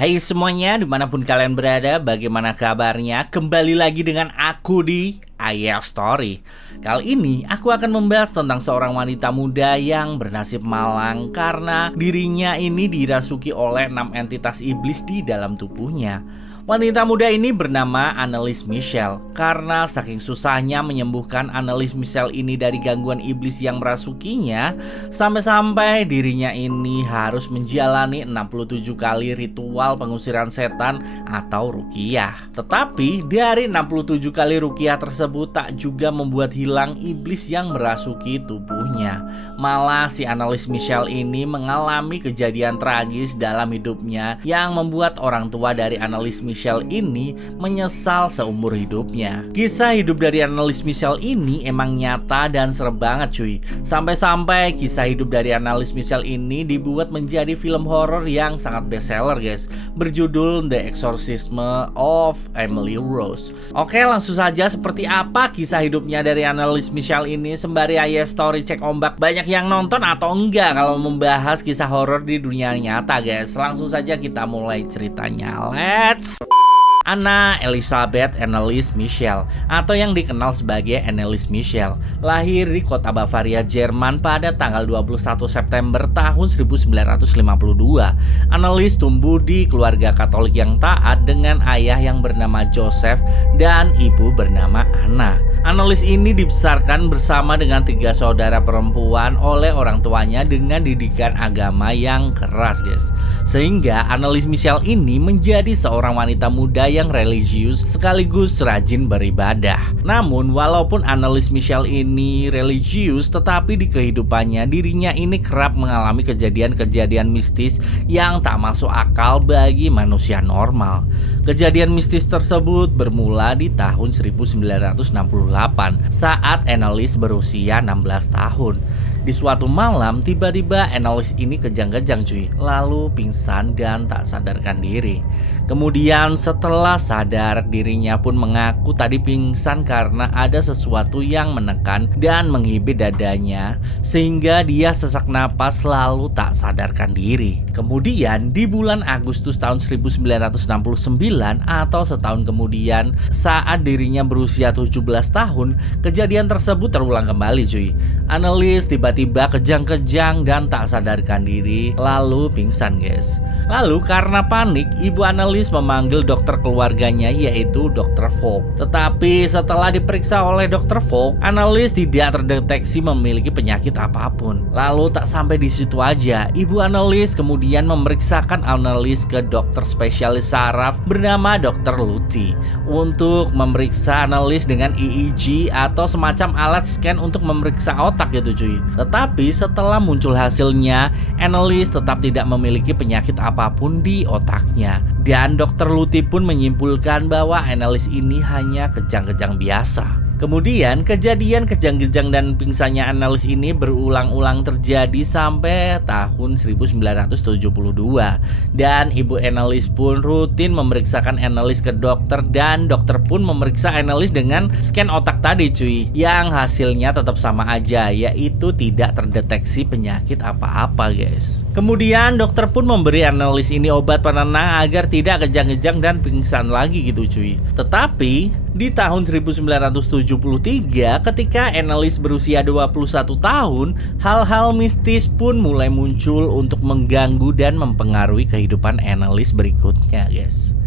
Hai semuanya, dimanapun kalian berada, bagaimana kabarnya? Kembali lagi dengan aku di Aya Story. Kali ini aku akan membahas tentang seorang wanita muda yang bernasib malang karena dirinya ini dirasuki oleh 6 entitas iblis di dalam tubuhnya. Wanita muda ini bernama Annelies Michel. Karena saking susahnya menyembuhkan Annelies Michel ini dari gangguan iblis yang merasukinya, sampai-sampai dirinya ini harus menjalani 67 kali ritual pengusiran setan atau ruqyah. Tetapi dari 67 kali ruqyah tersebut tak juga membuat hilang iblis yang merasuki tubuhnya. Malah si Annelies Michel ini mengalami kejadian tragis dalam hidupnya yang membuat orang tua dari Annelies Michel ini menyesal seumur hidupnya. Kisah hidup dari Annelies Michel ini emang nyata dan serem banget cuy. Sampai-sampai kisah hidup dari Annelies Michel ini dibuat menjadi film horor yang sangat bestseller guys, berjudul The Exorcism of Emily Rose. Oke, langsung saja, seperti apa kisah hidupnya dari Annelies Michel ini sembari Aya Story cek ombak banyak yang nonton atau enggak kalau membahas kisah horor di dunia nyata guys. Langsung saja kita mulai ceritanya. Let's Anna Elizabeth Annelies Michel atau yang dikenal sebagai Annelies Michel lahir di kota Bavaria, Jerman pada tanggal 21 September tahun 1952. Annelies tumbuh di keluarga Katolik yang taat dengan ayah yang bernama Joseph dan ibu bernama Anna. Annelies ini dibesarkan bersama dengan 3 saudara perempuan oleh orang tuanya dengan didikan agama yang keras guys. Sehingga Annelies Michel ini menjadi seorang wanita muda yang religius sekaligus rajin beribadah. Namun walaupun Annelies Michel ini religius, tetapi di kehidupannya dirinya ini kerap mengalami kejadian-kejadian mistis yang tak masuk akal bagi manusia normal. Kejadian mistis tersebut bermula di tahun 1968 saat Annelies berusia 16 tahun. Di suatu malam tiba-tiba Annelies ini kejang-kejang cuy, lalu pingsan dan tak sadarkan diri. Kemudian setelah sadar, dirinya pun mengaku tadi pingsan karena ada sesuatu yang menekan dan menghibit dadanya sehingga dia sesak napas lalu tak sadarkan diri. Kemudian di bulan Agustus tahun 1969 atau setahun kemudian saat dirinya berusia 17 tahun, kejadian tersebut terulang kembali cuy. Annelies tiba-tiba kejang-kejang dan tak sadarkan diri lalu pingsan guys. Lalu karena panik, ibu Annelies memanggil dokter keluarganya yaitu Dr. Fogg. Tetapi setelah diperiksa oleh Dr. Fogg, Annelies tidak terdeteksi memiliki penyakit apapun. Lalu tak sampai di situ aja, ibu Annelies kemudian memeriksakan Annelies ke dokter spesialis saraf bernama Dr. Luthi untuk memeriksa Annelies dengan EEG atau semacam alat scan untuk memeriksa otak gitu cuy. Tetapi setelah muncul hasilnya, Annelies tetap tidak memiliki penyakit apapun di otaknya. Dan Dr. Luthi pun menyimpulkan bahwa Annelies ini hanya kejang-kejang biasa. Kemudian kejadian kejang-kejang dan pingsannya Annelies ini berulang-ulang terjadi sampai tahun 1972. Dan ibu Annelies pun rutin memeriksakan Annelies ke dokter dan dokter pun memeriksa Annelies dengan scan otak tadi cuy. Yang hasilnya tetap sama aja, yaitu tidak terdeteksi penyakit apa-apa guys. Kemudian dokter pun memberi Annelies ini obat penenang agar tidak kejang-kejang dan pingsan lagi gitu cuy. Tetapi di tahun 1973 ketika Annelies berusia 21 tahun, hal-hal mistis pun mulai muncul untuk mengganggu dan mempengaruhi kehidupan Annelies berikutnya guys.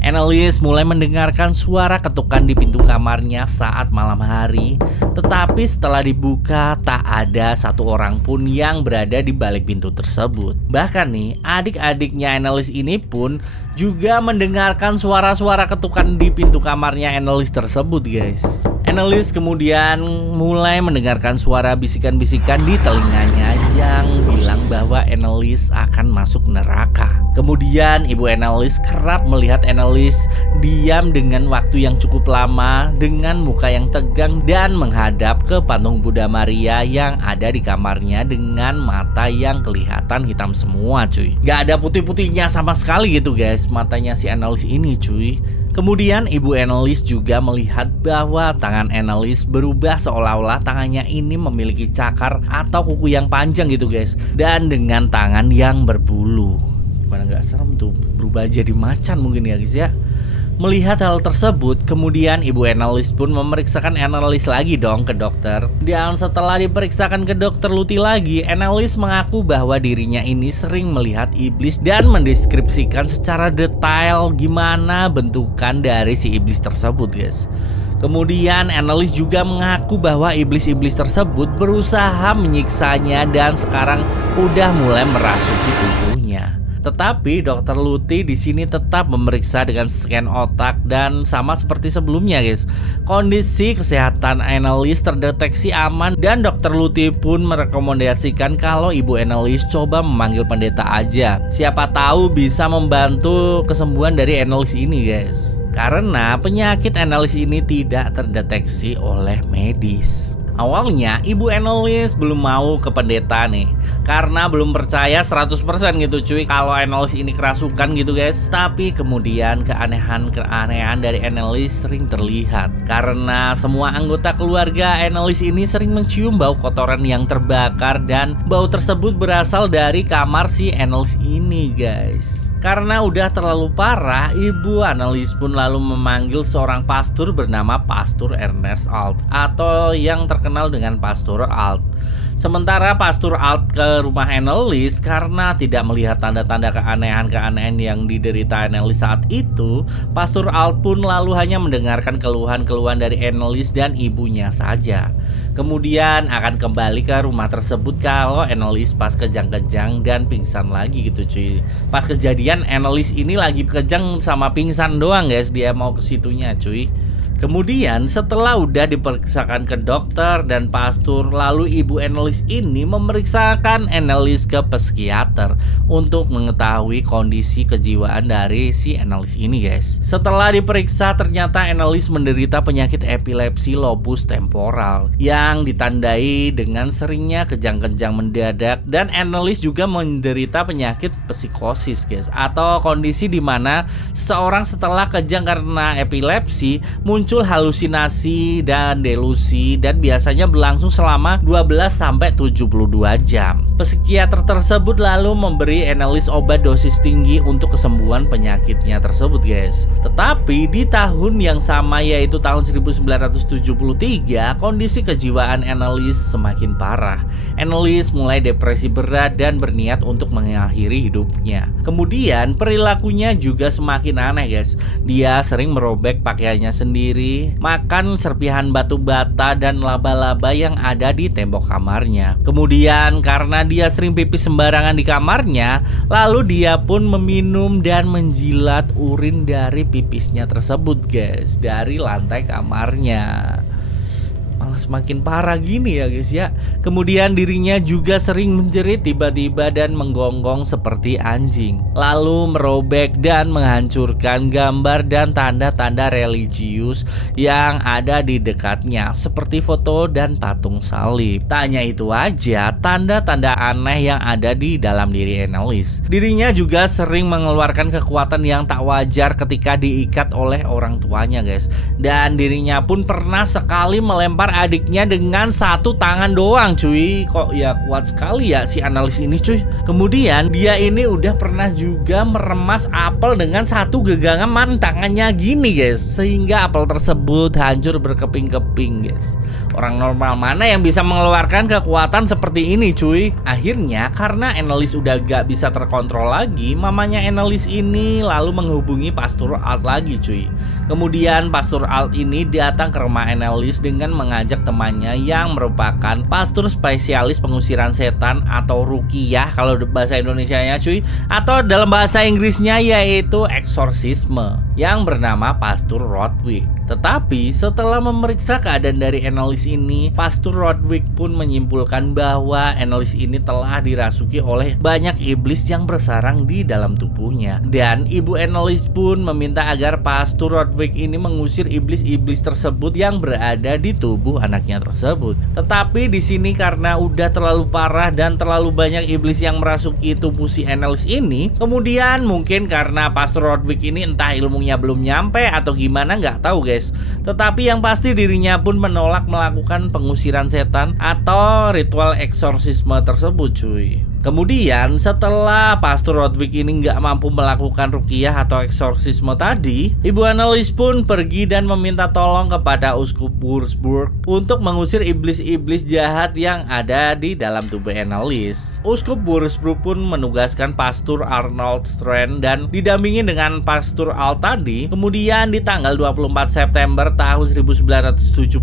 Annelies mulai mendengarkan suara ketukan di pintu kamarnya saat malam hari. Tetapi setelah dibuka, tak ada satu orang pun yang berada di balik pintu tersebut. Bahkan nih, adik-adiknya Annelies ini pun juga mendengarkan suara-suara ketukan di pintu kamarnya Annelies tersebut guys. Annelies kemudian mulai mendengarkan suara bisikan-bisikan di telinganya yang bilang bahwa Annelies akan masuk neraka. Kemudian ibu Annelies kerap melihat Annelies diam dengan waktu yang cukup lama dengan muka yang tegang dan menghadap ke patung Buddha Maria yang ada di kamarnya dengan mata yang kelihatan hitam semua cuy. Gak ada putih-putihnya sama sekali gitu guys matanya si Annelies ini cuy. Kemudian ibu Annelies juga melihat bahwa tangan Annelies berubah seolah-olah tangannya ini memiliki cakar atau kuku yang panjang gitu guys, dan dengan tangan yang berbulu. gimana nggak serem tuh, berubah jadi macan mungkin ya guys ya. Melihat hal tersebut, kemudian ibu Annelies pun memeriksakan Annelies lagi dong ke dokter. Dan setelah diperiksakan ke dokter Luti lagi, Annelies mengaku bahwa dirinya ini sering melihat iblis dan mendeskripsikan secara detail gimana bentukan dari si iblis tersebut guys. Kemudian Annelies juga mengaku bahwa iblis-iblis tersebut berusaha menyiksanya dan sekarang udah mulai merasuki tubuhnya. Tetapi dokter Luti di sini tetap memeriksa dengan scan otak dan sama seperti sebelumnya guys. Kondisi kesehatan Annelies terdeteksi aman dan dokter Luti pun merekomendasikan kalau ibu Annelies coba memanggil pendeta aja. Siapa tahu bisa membantu kesembuhan dari Annelies ini guys. Karena penyakit Annelies ini tidak terdeteksi oleh medis. Awalnya ibu Annelies belum mau ke pendeta nih, karena belum percaya 100% gitu cuy kalau Annelies ini kerasukan gitu guys. Tapi kemudian keanehan dari Annelies sering terlihat, karena semua anggota keluarga Annelies ini sering mencium bau kotoran yang terbakar, dan bau tersebut berasal dari kamar si Annelies ini guys. Karena udah terlalu parah, ibu Annelies pun lalu memanggil seorang pastor bernama Pastor Ernest Alt, atau yang terkenal dengan Pastor Alt. Sementara Pastor Alt ke rumah Annelies karena tidak melihat tanda-tanda keanehan-keanehan yang diderita Annelies saat itu, Pastor Alt pun lalu hanya mendengarkan keluhan-keluhan dari Annelies dan ibunya saja. Kemudian akan kembali ke rumah tersebut kalau Annelies pas kejang-kejang dan pingsan lagi gitu cuy. Pas kejadian Annelies ini lagi kejang sama pingsan doang guys, dia mau ke situnya cuy. Kemudian setelah udah diperiksakan ke dokter dan pastor, lalu ibu Annelies ini memeriksakan Annelies ke psikiater untuk mengetahui kondisi kejiwaan dari si Annelies ini guys. Setelah diperiksa ternyata Annelies menderita penyakit epilepsi lobus temporal yang ditandai dengan seringnya kejang-kejang mendadak, dan Annelies juga menderita penyakit psikosis guys, atau kondisi di mana seseorang setelah kejang karena epilepsi muncul halusinasi dan delusi, dan biasanya berlangsung selama 12-72 jam. Psikiater tersebut lalu memberi Annelies obat dosis tinggi untuk kesembuhan penyakitnya tersebut guys. Tetapi di tahun yang sama, yaitu tahun 1973, kondisi kejiwaan Annelies semakin parah. Annelies mulai depresi berat dan berniat untuk mengakhiri hidupnya. Kemudian perilakunya juga semakin aneh guys. Dia sering merobek pakaiannya sendiri, makan serpihan batu bata dan laba-laba yang ada di tembok kamarnya. Kemudian karena dia sering pipis sembarangan di kamarnya, lalu dia pun meminum dan menjilat urin dari pipisnya tersebut guys, dari lantai kamarnya. Malah semakin parah gini ya guys ya. Kemudian dirinya juga sering menjerit tiba-tiba dan menggonggong seperti anjing, lalu merobek dan menghancurkan gambar dan tanda-tanda religius yang ada di dekatnya, seperti foto dan patung salib. Tak hanya itu aja, tanda-tanda aneh yang ada di dalam diri Annelies. Dirinya juga sering mengeluarkan kekuatan yang tak wajar ketika diikat oleh orang tuanya guys. Dan dirinya pun pernah sekali melempar adiknya dengan satu tangan doang cuy. Kok ya kuat sekali ya si Annelies ini cuy. Kemudian dia ini udah pernah juga meremas apel dengan satu genggaman tangannya gini guys, sehingga apel tersebut hancur berkeping-keping guys. Orang normal mana yang bisa mengeluarkan kekuatan seperti ini cuy. Akhirnya karena Annelies udah gak bisa terkontrol lagi, mamanya Annelies ini lalu menghubungi Pastor Alt lagi cuy. Kemudian Pastor Alt ini datang ke rumah Annelies dengan mengajak temannya yang merupakan pastor spesialis pengusiran setan atau ruqyah kalau bahasa Indonesianya cuy, atau dalam bahasa Inggrisnya yaitu eksorsisme, yang bernama Pastor Rodwig. Tetapi setelah memeriksa keadaan dari Annelies ini, Pastor Rodwig pun menyimpulkan bahwa Annelies ini telah dirasuki oleh banyak iblis yang bersarang di dalam tubuhnya. Dan ibu Annelies pun meminta agar Pastor Rodwig ini mengusir iblis-iblis tersebut yang berada di tubuh anaknya tersebut. Tetapi di sini karena udah terlalu parah dan terlalu banyak iblis yang merasuki tubuh si Annelies ini, kemudian mungkin karena Pastor Rodwig ini entah ilmunya belum nyampe atau gimana nggak tahu guys. Tetapi yang pasti dirinya pun menolak melakukan pengusiran setan atau ritual eksorsisme tersebut cuy. Kemudian setelah Pastor Rodvik ini nggak mampu melakukan ruqyah atau eksorsisme tadi, Ibu Annelies pun pergi dan meminta tolong kepada Uskup Wurzburg untuk mengusir iblis-iblis jahat yang ada di dalam tubuh Annelies. Uskup Wurzburg pun menugaskan Pastor Arnold Strand dan didampingi dengan Pastor Al tadi. Kemudian di tanggal 24 September tahun 1975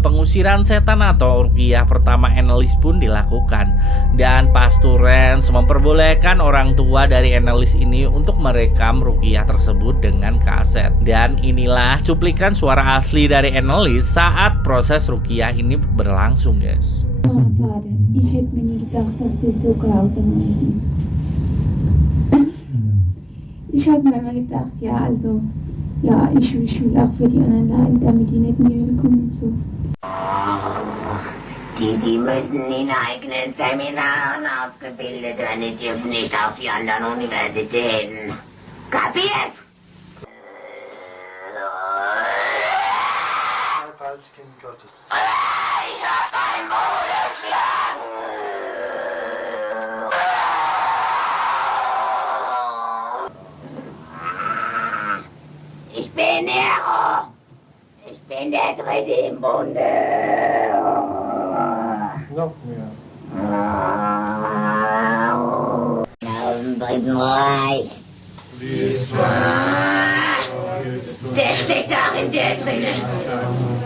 pengusiran setan atau ruqyah pertama Annelies pun dilakukan, dan Pastor Renz memperbolehkan orang tua dari Annelies ini untuk merekam ruqyah tersebut dengan kaset. Dan inilah cuplikan suara asli dari Annelies saat proses ruqyah ini berlangsung, guys. Vater, ich hätte mir nie gedacht, dass das so grausam ist. Ich habe mir immer gedacht, ja, also, ja, ich will auch für die anderen leiden, damit die nicht mir kommen so. Die müssen in eigenen Seminaren ausgebildet werden, die dürfen nicht auf die anderen Universitäten. Kapiert? Als Kind Gottes. Ich hab ein Maul erschlagen. Ich bin Nero. Ich bin der Dritte im Bunde. Noch mehr. Aus dem Dritten Reich. Der steckt darin, der drinnen.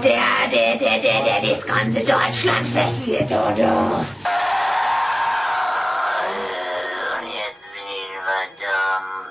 Der das ganze Deutschland verführt, oder? Und jetzt bin ich verdammt.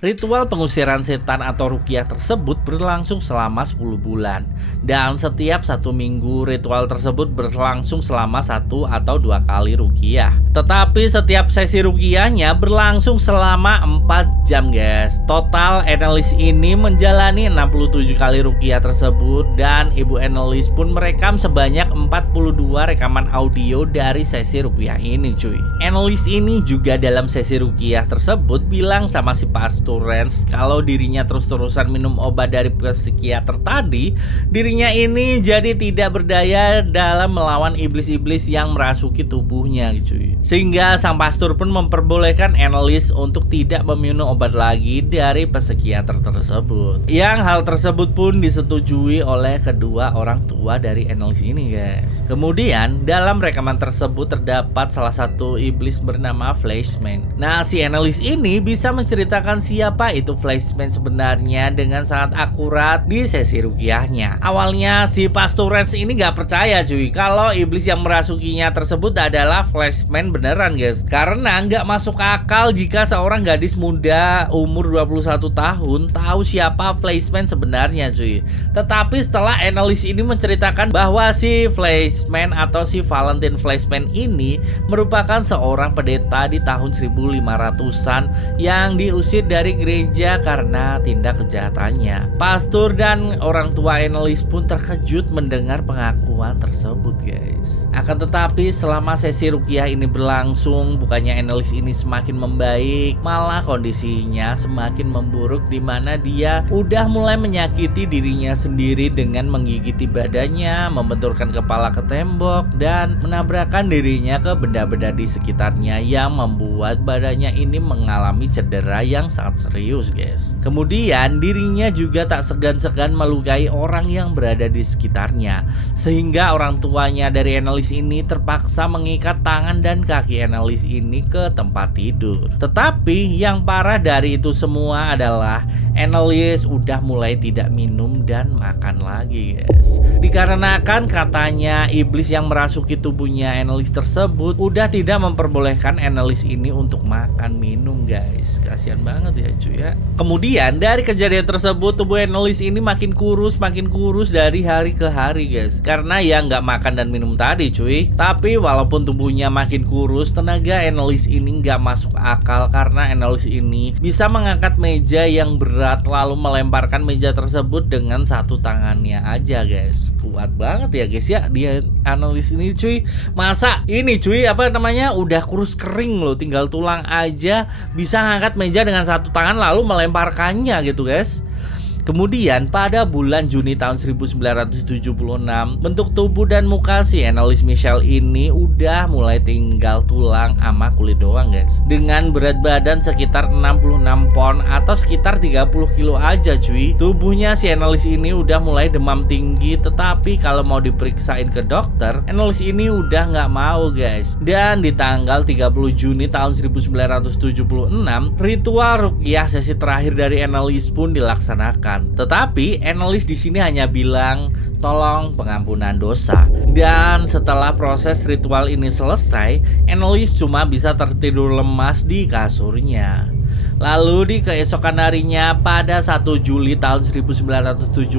Ritual pengusiran setan atau ruqyah tersebut berlangsung selama 10 bulan. Dan setiap 1 minggu ritual tersebut berlangsung selama 1 atau 2 kali ruqyah. Tetapi setiap sesi ruqyahnya berlangsung selama 4 jam, guys. Total Annelies ini menjalani 67 kali ruqyah tersebut, dan Ibu Annelies pun merekam sebanyak 42 rekaman audio dari sesi ruqyah ini, cuy. Annelies ini juga dalam sesi ruqyah tersebut bilang sama si Pastor Renz kalau dirinya terus-terusan minum obat dari psikiater tadi, dirinya ini jadi tidak berdaya dalam melawan iblis-iblis yang merasuki tubuhnya, cuy. Sehingga sang pastor pun memperbolehkan Annelies untuk tidak meminum obat lagi dari psikiater tersebut. Yang hal tersebut pun disetujui oleh kedua orang tua dari Annelies ini, guys. Kemudian dalam rekaman tersebut terdapat salah satu iblis bernama Fleischmann. Nah, si Annelies ini bisa menceritakan siapa itu Fleischmann sebenarnya dengan sangat akurat di sesi ruqyahnya. Awalnya si Pastor Renz ini gak percaya, cuy, kalau iblis yang merasukinya tersebut adalah Fleischmann beneran, guys. Karena gak masuk akal jika seorang gadis muda umur 21 tahun tahu siapa Fleischmann sebenarnya, cuy. Tetapi setelah Annelies ini menceritakan bahwa si Fleischmann atau si Valentin Fleischmann ini merupakan seorang pendeta di tahun 1500-an yang diusir dari gereja karena tindak kejahatannya. Pastor dan orang tua Annelies pun terkejut mendengar pengakuan tersebut, guys. Akan tetapi selama sesi ruqyah ini berlangsung, bukannya Annelies ini semakin membaik, malah kondisinya semakin memburuk, di mana dia udah mulai menyakiti dirinya sendiri dengan menggigiti badannya, membenturkan kepala ke tembok, dan menabrakkan dirinya ke benda-benda di sekitarnya yang membuat badannya ini mengalami cedera yang sangat serius, guys. Kemudian dirinya juga tak segan-segan melukai orang yang berada di sekitarnya, sehingga orang tuanya dari Annelies ini terpaksa mengikat tangan dan kaki Annelies ini ke tempat tidur. Tetapi yang parah dari itu semua adalah Annelies udah mulai tidak minum dan makan lagi, guys. Dikarenakan katanya iblis yang merasuki tubuhnya Annelies tersebut udah tidak memperbolehkan Annelies ini untuk makan minum, guys. Kasihan banget ya, cuy ya. Kemudian dari kejadian tersebut tubuh Annelies ini makin kurus dari hari ke hari, guys. Karena ya nggak makan dan minum tadi, cuy. Tapi walaupun tubuhnya makin kurus, tenaga Annelies ini nggak masuk akal karena Annelies ini bisa mengangkat meja yang berat lalu melemparkan meja tersebut dengan satu tangannya aja, guys. Kuat banget ya, guys ya. Dia Annelies ini, cuy. Masa ini, cuy, apa namanya, udah kurus kering loh, tinggal tulang aja bisa ngangkat meja dengan satu tangan lalu melemparkannya gitu, guys. Kemudian pada bulan Juni tahun 1976, bentuk tubuh dan muka si Anneliese Michel ini udah mulai tinggal tulang sama kulit doang guys. Dengan berat badan sekitar 66 pound atau sekitar 30 kilo aja cuy. Tubuhnya si Anneliese ini udah mulai demam tinggi, tetapi kalau mau diperiksain ke dokter, Anneliese ini udah nggak mau guys. Dan di tanggal 30 Juni tahun 1976, ritual ruqyah sesi terakhir dari Anneliese pun dilaksanakan. Tetapi Anneliese di sini hanya bilang tolong pengampunan dosa. Dan setelah proses ritual ini selesai, Anneliese cuma bisa tertidur lemas di kasurnya. Lalu di keesokan harinya pada 1 Juli tahun 1976,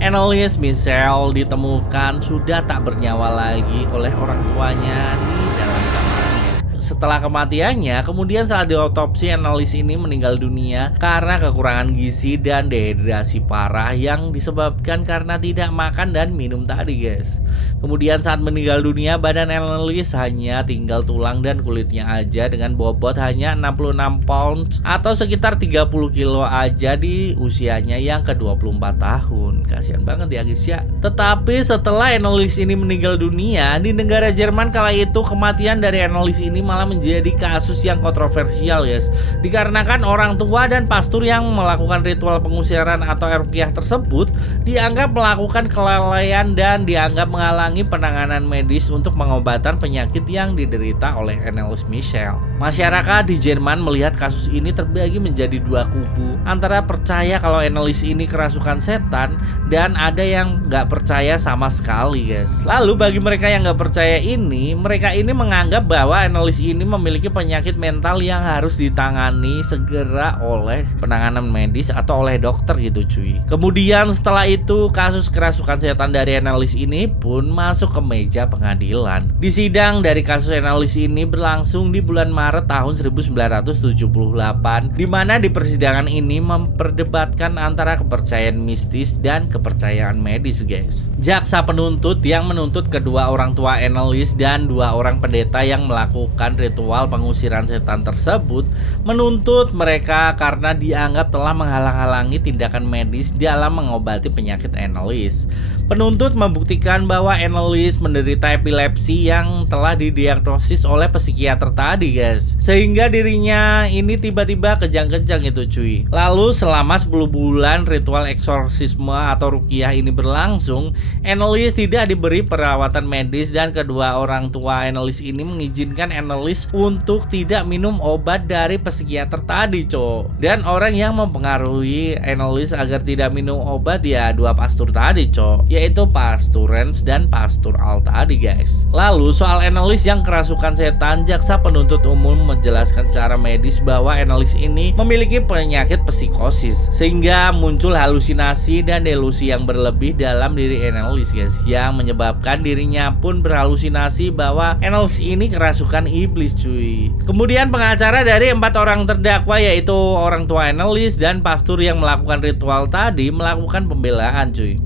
Anneliese Michel ditemukan sudah tak bernyawa lagi oleh orang tuanya di dalam kamarnya. Setelah kematiannya, kemudian saat diotopsi, Anneliese ini meninggal dunia karena kekurangan gizi dan dehidrasi parah yang disebabkan karena tidak makan dan minum tadi guys. Kemudian saat meninggal dunia, badan Anneliese hanya tinggal tulang dan kulitnya aja dengan bobot hanya 66 pounds atau sekitar 30 kilo aja di usianya yang ke-24 tahun. Kasihan banget ya guys ya. Tetapi setelah Anneliese ini meninggal dunia, di negara Jerman kala itu kematian dari Anneliese ini malah menjadi kasus yang kontroversial guys. Dikarenakan orang tua dan pastor yang melakukan ritual pengusiran atau ruqyah tersebut dianggap melakukan kelalaian dan dianggap menghalangi penanganan medis untuk pengobatan penyakit yang diderita oleh Anneliese Michel. Masyarakat di Jerman melihat kasus ini terbagi menjadi dua kubu, antara percaya kalau Anneliese ini kerasukan setan dan ada yang nggak percaya sama sekali guys. Lalu bagi mereka yang nggak percaya ini, mereka ini menganggap bahwa Anneliese ini memiliki penyakit mental yang harus ditangani segera oleh penanganan medis atau oleh dokter gitu cuy. Kemudian setelah itu kasus kerasukan setan dari Anneliese ini pun masuk ke meja pengadilan. Di sidang dari kasus Anneliese ini berlangsung di bulan Maret tahun 1978, di mana di persidangan ini memperdebatkan antara kepercayaan mistis dan kepercayaan medis guys. Jaksa penuntut yang menuntut kedua orang tua Anneliese dan dua orang pendeta yang melakukan ritual pengusiran setan tersebut menuntut mereka karena dianggap telah menghalang-halangi tindakan medis dalam mengobati penyakit Anneliese. Penuntut membuktikan bahwa Anneliese menderita epilepsi yang telah didiagnosis oleh psikiater tadi guys, sehingga dirinya ini tiba-tiba kejang-kejang itu cuy. Lalu selama 10 bulan ritual eksorsisme atau ruqyah ini berlangsung, Anneliese tidak diberi perawatan medis dan kedua orang tua Anneliese ini mengizinkan Anneliese untuk tidak minum obat dari psikiater tadi cok. Dan orang yang mempengaruhi Anneliese agar tidak minum obat ya dua pastor tadi cok, yaitu Pastor Renz dan Pastor Al tadi guys. Lalu soal Anneliese yang kerasukan setan, jaksa penuntut umum menjelaskan secara medis bahwa Anneliese ini memiliki penyakit psikosis sehingga muncul halusinasi dan delusi yang berlebih dalam diri Anneliese guys, yang menyebabkan dirinya pun berhalusinasi bahwa Anneliese ini kerasukan iblis cuy. Kemudian pengacara dari 4 orang terdakwa yaitu orang tua Anneliese dan pastor yang melakukan ritual tadi melakukan pembelaan cuy.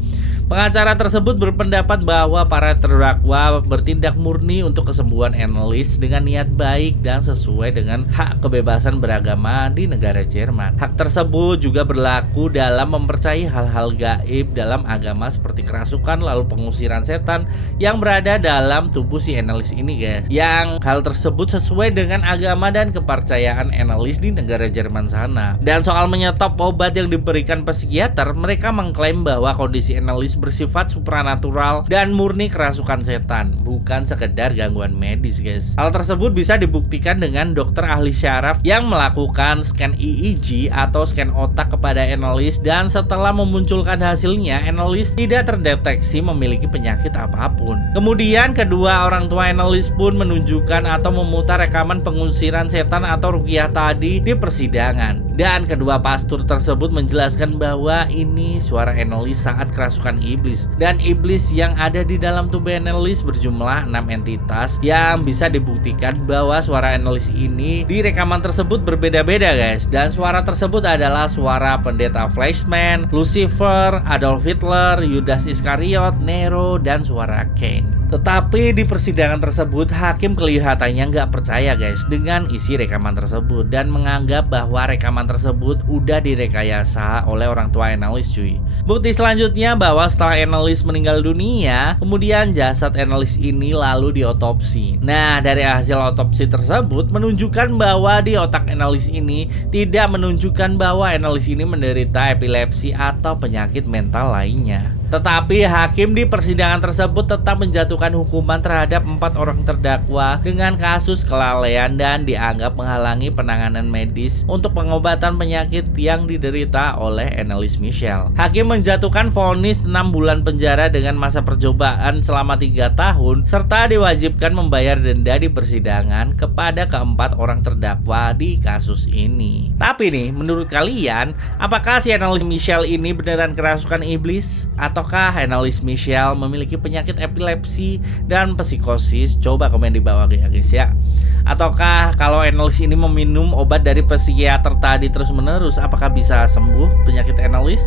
Pengacara tersebut berpendapat bahwa para terdakwa bertindak murni untuk kesembuhan Anneliese dengan niat baik dan sesuai dengan hak kebebasan beragama di negara Jerman. Hak tersebut juga berlaku dalam mempercayai hal-hal gaib dalam agama seperti kerasukan lalu pengusiran setan yang berada dalam tubuh si Anneliese ini guys. Yang hal tersebut sesuai dengan agama dan kepercayaan Anneliese di negara Jerman sana. Dan soal menyetop obat yang diberikan psikiater, mereka mengklaim bahwa kondisi Anneliese bersifat supranatural dan murni kerasukan setan, bukan sekedar gangguan medis guys. Hal tersebut bisa dibuktikan dengan dokter ahli syaraf yang melakukan scan EEG atau scan otak kepada Anneliese, dan setelah memunculkan hasilnya Anneliese tidak terdeteksi memiliki penyakit apapun. Kemudian kedua orang tua Anneliese pun menunjukkan atau memutar rekaman pengusiran setan atau ruqyah tadi di persidangan, dan kedua pastor tersebut menjelaskan bahwa ini suara Anneliese saat kerasukan iblis, dan iblis yang ada di dalam tubuh Anneliese berjumlah 6 entitas yang bisa dibuktikan bahwa suara Anneliese ini di rekaman tersebut berbeda-beda guys, dan suara tersebut adalah suara pendeta Fleischmann, Lucifer, Adolf Hitler, Judas Iskariot, Nero, dan suara Cain. Tetapi di persidangan tersebut hakim kelihatannya nggak percaya guys dengan isi rekaman tersebut dan menganggap bahwa rekaman tersebut udah direkayasa oleh orang tua Annelies cuy. Bukti selanjutnya bahwa setelah Annelies meninggal dunia, kemudian jasad Annelies ini lalu diotopsi. Nah, dari hasil otopsi tersebut menunjukkan bahwa di otak Annelies ini tidak menunjukkan bahwa Annelies ini menderita epilepsi atau penyakit mental lainnya. Tetapi hakim di persidangan tersebut tetap menjatuhkan hukuman terhadap 4 orang terdakwa dengan kasus kelalaian dan dianggap menghalangi penanganan medis untuk pengobatan penyakit yang diderita oleh Annelies Michel. Hakim menjatuhkan vonis 6 bulan penjara dengan masa percobaan selama 3 tahun serta diwajibkan membayar denda di persidangan kepada keempat orang terdakwa di kasus ini. Tapi nih, menurut kalian, apakah si Annelies Michel ini beneran kerasukan iblis? Ataukah Annelies Michel memiliki penyakit epilepsi dan psikosis? Coba komen di bawah ya guys ya. Ataukah kalau Annelies ini meminum obat dari psikiater tadi terus menerus, apakah bisa sembuh penyakit Annelies?